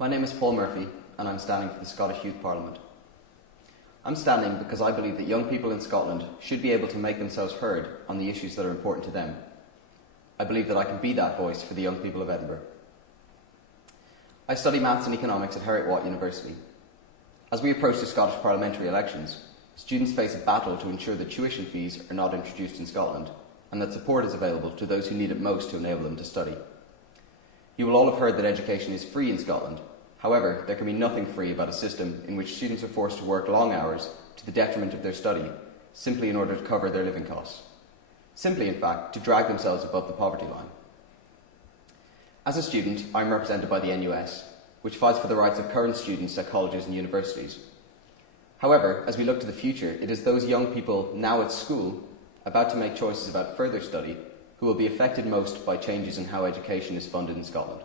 My name is Paul Murphy and I'm standing for the Scottish Youth Parliament. I'm standing because I believe that young people in Scotland should be able to make themselves heard on the issues that are important to them. I believe that I can be that voice for the young people of Edinburgh. I study maths and economics at Heriot-Watt University. As we approach the Scottish parliamentary elections, students face a battle to ensure that tuition fees are not introduced in Scotland and that support is available to those who need it most to enable them to study. You will all have heard that education is free in Scotland. However, there can be nothing free about a system in which students are forced to work long hours to the detriment of their study, simply in order to cover their living costs. Simply, in fact, to drag themselves above the poverty line. As a student, I am represented by the NUS, which fights for the rights of current students at colleges and universities. However, as we look to the future, it is those young people now at school, about to make choices about further study, who will be affected most by changes in how education is funded in Scotland.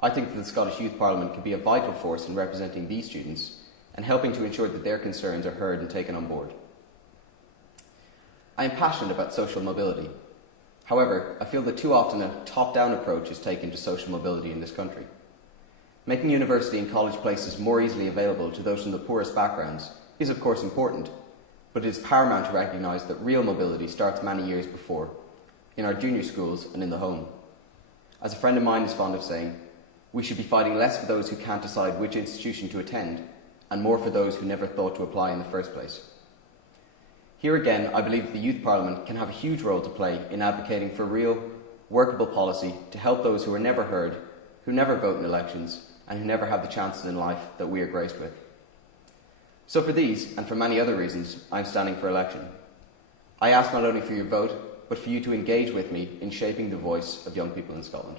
I think that the Scottish Youth Parliament can be a vital force in representing these students and helping to ensure that their concerns are heard and taken on board. I am passionate about social mobility. However, I feel that too often a top-down approach is taken to social mobility in this country. Making university and college places more easily available to those from the poorest backgrounds is of course important, but it is paramount to recognise that real mobility starts many years before, in our junior schools and in the home. As a friend of mine is fond of saying, we should be fighting less for those who can't decide which institution to attend, and more for those who never thought to apply in the first place. Here again, I believe that the Youth Parliament can have a huge role to play in advocating for real, workable policy to help those who are never heard, who never vote in elections, and who never have the chances in life that we are graced with. So for these, and for many other reasons, I am standing for election. I ask not only for your vote, but for you to engage with me in shaping the voice of young people in Scotland.